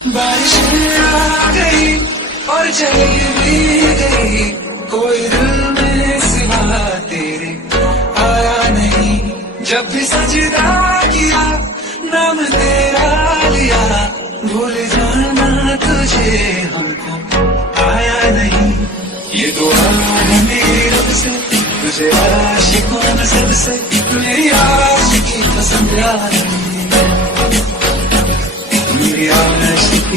बारिशें आ गई और चली भी गई, कोई दिल में सिवा तेरे आया नहीं। जब भी सजदा किया नाम तेरा लिया, भूल जाना तुझे हमको आया नहीं। ये दुआ है मेरी रब से, तुझे आशिकों नजर से मेरी आशिकी पसंद आ रही है, मेरी आशिकी।